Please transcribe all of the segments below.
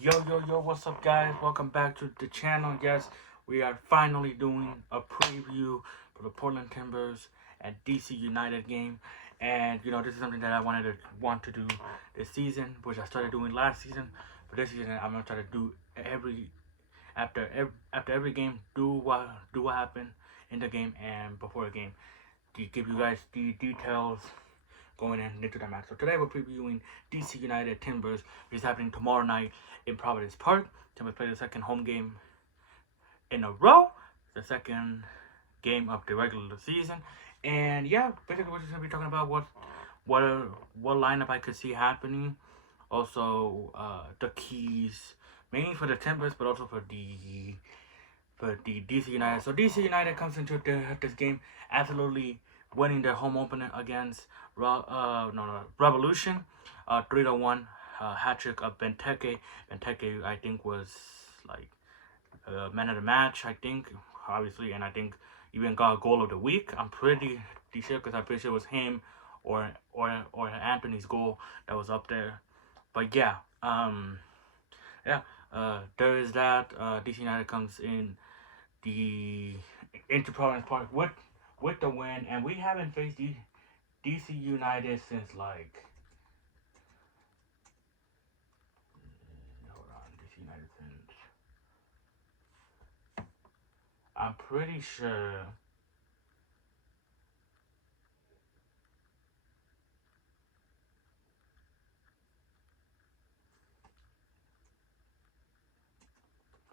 Yo, what's up, guys? Welcome back to the channel. Yes, we are finally doing a preview for the Portland Timbers and DC United game. And, this is something that I want to do this season, which I started doing last season. For this season, I'm going to try to do after every game, do what happened in the game and before the game to give you guys the details going into the match. So today we're previewing DC United Timbers, which is happening tomorrow night in Providence Park. Timbers play the second home game in a row, the second game of the regular season. And yeah, basically we're just gonna be talking about what what lineup I could see happening. Also, the keys mainly for the Timbers, but also for the DC United. So DC United comes into this game absolutely winning their home opener against Revolution, 3-1 hat trick of Benteke. Benteke, I think, was like man of the match. I think, obviously, and I think even got goal of the week. I'm pretty sure because I'm pretty sure it was him or Anthony's goal that was up there. But yeah, there is that. DC United comes in the into Providence Park with the win, and we haven't faced DC United since like hold on, DC United since I'm pretty sure.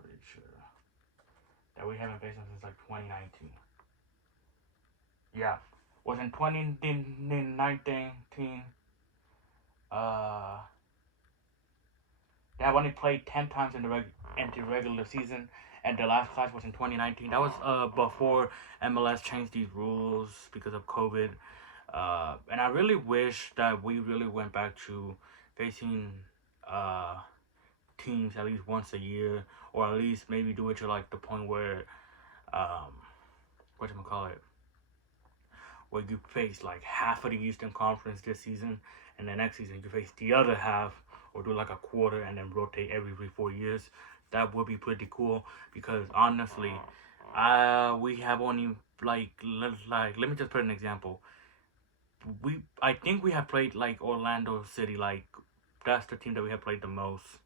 Pretty sure that we haven't faced them since like 2019. Yeah, was in 2019. Uh, they have only played 10 times in the regular season, and the last clash was in 2019. That was before MLS changed these rules because of COVID. And I really wish that we really went back to facing uh, teams at least once a year, or at least maybe do it to like the point where um, what you call it, where you face like half of the Eastern Conference this season, and the next season you face the other half, or do like a quarter and then rotate every 4 years. That would be pretty cool because honestly, we have only like let me just put an example. I think we have played like Orlando City, like that's the team that we have played the most,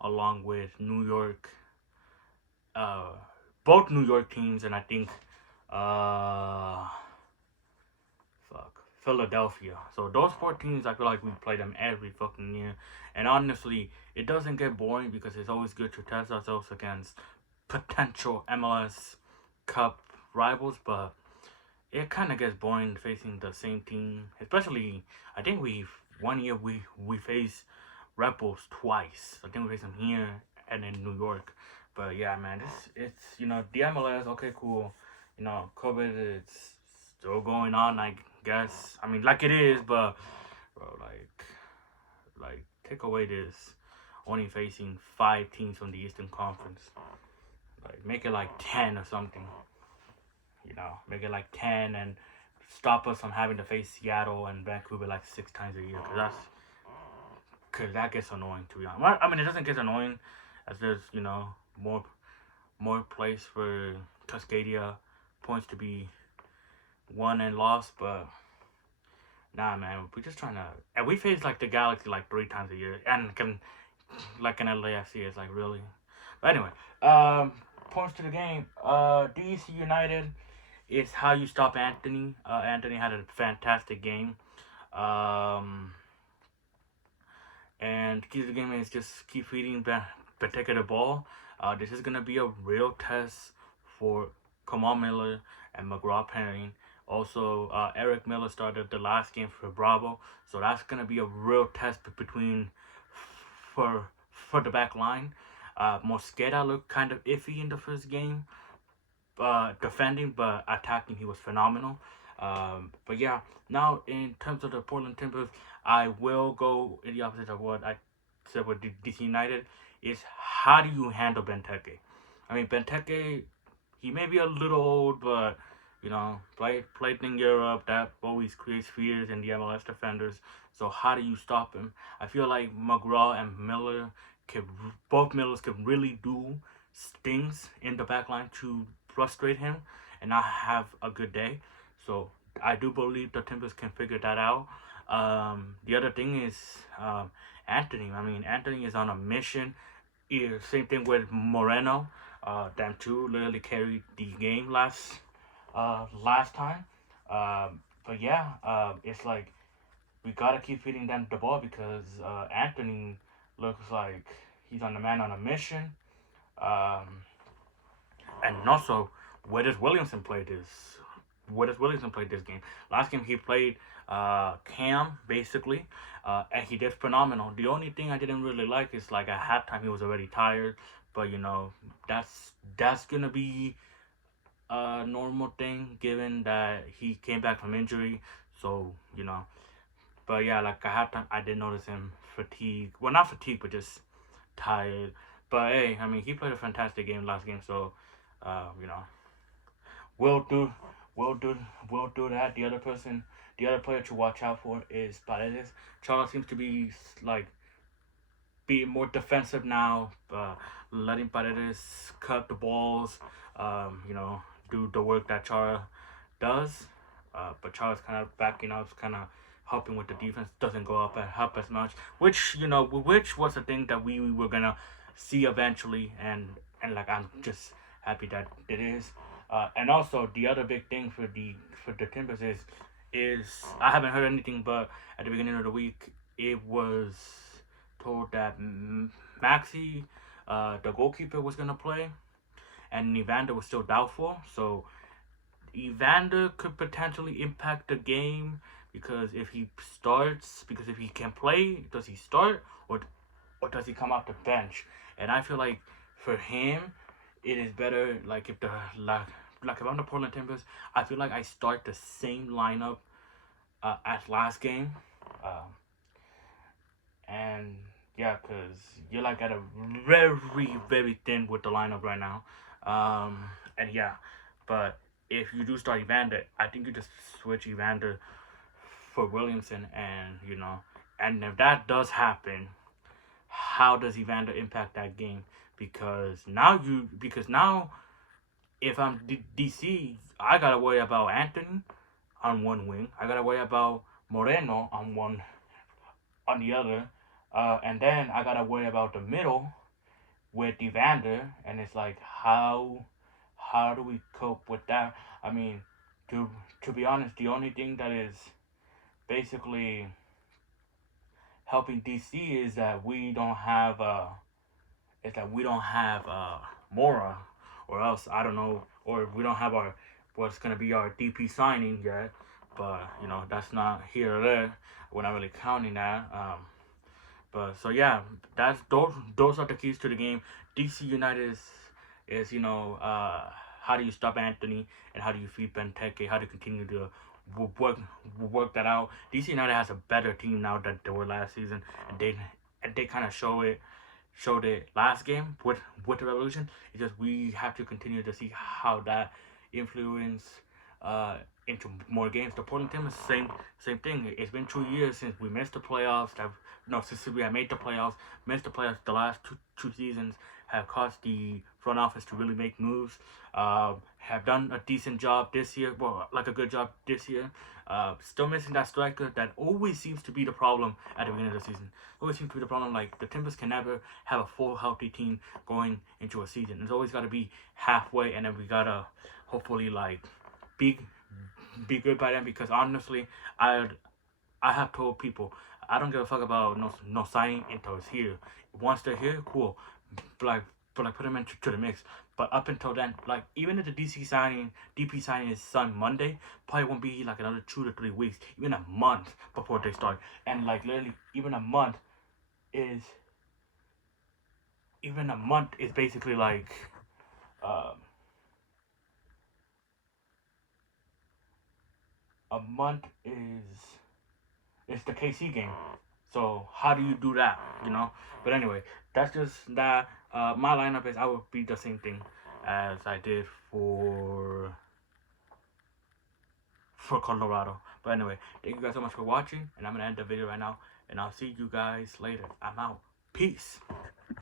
along with New York, uh, both New York teams, and I think uh Philadelphia. So those four teams, I feel like we play them every fucking year. And honestly, it doesn't get boring because it's always good to test ourselves against potential MLS Cup rivals. But it kind of gets boring facing the same team. Especially, I think we 1 year we faced Rebels twice. I think we faced them here and in New York. But yeah, man, it's the MLS. Okay, cool. COVID is still going on. I guess. I mean, like it is, but bro, like take away this only facing 5 teams from the Eastern Conference. Like make it like 10 or something. Make it like 10 and stop us from having to face Seattle and Vancouver like 6 times a year. Cause that gets annoying to be honest. Well, I mean, it doesn't get annoying as there's more place for Cascadia points to be won and lost, but nah, man, we're just trying to. And we face like the Galaxy like 3 times a year, and can like an LAFC is like really. But anyway, points to the game. DC United is how you stop Anthony. Anthony had a fantastic game. Um, and the key to the game is just keep feeding Benteke the ball. This is gonna be a real test for Kamal Miller and McGraw Perrin. Also, Eric Miller started the last game for Bravo, so that's gonna be a real test between for the back line. Mosqueda looked kind of iffy in the first game, defending, but attacking he was phenomenal. But yeah, now in terms of the Portland Timbers, I will go in the opposite of what I said with DC United. Is how do you handle Benteke? I mean, Benteke, he may be a little old, but played in Europe. That always creates fears in the MLS defenders. So how do you stop him? I feel like McGraw and Miller can really do things in the back line to frustrate him and not have a good day. So I do believe the Timbers can figure that out. The other thing is Anthony. I mean, Anthony is on a mission. Same thing with Moreno. Them two literally carried the game last time. But yeah, it's like we gotta keep feeding them the ball because Anthony looks like he's on the man on a mission. Um, and also, where does Williamson play this? Where does Williamson play this game? Last game he played Cam basically, and he did phenomenal. The only thing I didn't really like is like at halftime he was already tired, but you know that's gonna be a normal thing given that he came back from injury. So you know, but yeah, like at halftime I did notice him fatigue. Well, not fatigue, but just tired. But hey, I mean he played a fantastic game last game, so you know we'll do we'll do we'll do that. The other player to watch out for is Paredes. Charles seems to be like being more defensive now, letting Paredes cut the balls, you know, do the work that Chara does. But Chara's kind of backing up, kind of helping with the defense. Doesn't go up as much, which you know, which was the thing that we were gonna see eventually, and like I'm just happy that it is. And also the other big thing for the Timbers is I haven't heard anything, but at the beginning of the week it was told that Maxi, the goalkeeper, was gonna play, and Evander was still doubtful. So Evander could potentially impact the game because if he starts, because if he can play, does he start or does he come off the bench? And I feel like for him, it is better like if the like if I'm the Portland Timbers, I feel like I start the same lineup as last game. Um, and yeah, because you're like at a very thin with the lineup right now. And yeah, but if you do start Evander, I think you just switch Evander for Williamson, and you know, and if that does happen, how does Evander impact that game? Because now if I'm DC, I gotta worry about Anthony on one wing. I gotta worry about Moreno on the other, and then I gotta worry about the middle with Evander, and it's like how do we cope with that? I mean, to be honest, the only thing that is basically helping DC is that we don't have Mora, or else I don't know, or we don't have our what's gonna be our DP signing yet. But you know that's not here or there. We're not really counting that. But so yeah, those are the keys to the game. DC United is you know how do you stop Anthony and how do you feed Benteke? How do you continue to work that out? DC United has a better team now than they were last season, and they kind of showed it last game with the Revolution. It's just we have to continue to see how that influence into more games. The Portland team is same thing. It's been 2 years since we missed the playoffs. Since we have made the playoffs, missed the playoffs the last two seasons, have caused the front office to really make moves. Have done a decent job this year, well, like a good job this year. Still missing that striker that always seems to be the problem at the beginning of the season. Always seems to be the problem. Like the Timbers can never have a full healthy team going into a season. It's always got to be halfway, and then we gotta hopefully like be good by then. Because honestly, I have told people I don't give a fuck about no signing until it's here. Once they're here, cool. But put them into the mix. But up until then, like even if the DP signing is on Monday, probably won't be like another 2 to 3 weeks, even a month before they start. And like literally, even a month is basically like a month is the KC game. So how do you do that? You know. But anyway, that's just that. My lineup is I would be the same thing as I did for Colorado. But anyway, thank you guys so much for watching, and I'm gonna end the video right now, and I'll see you guys later. I'm out. Peace.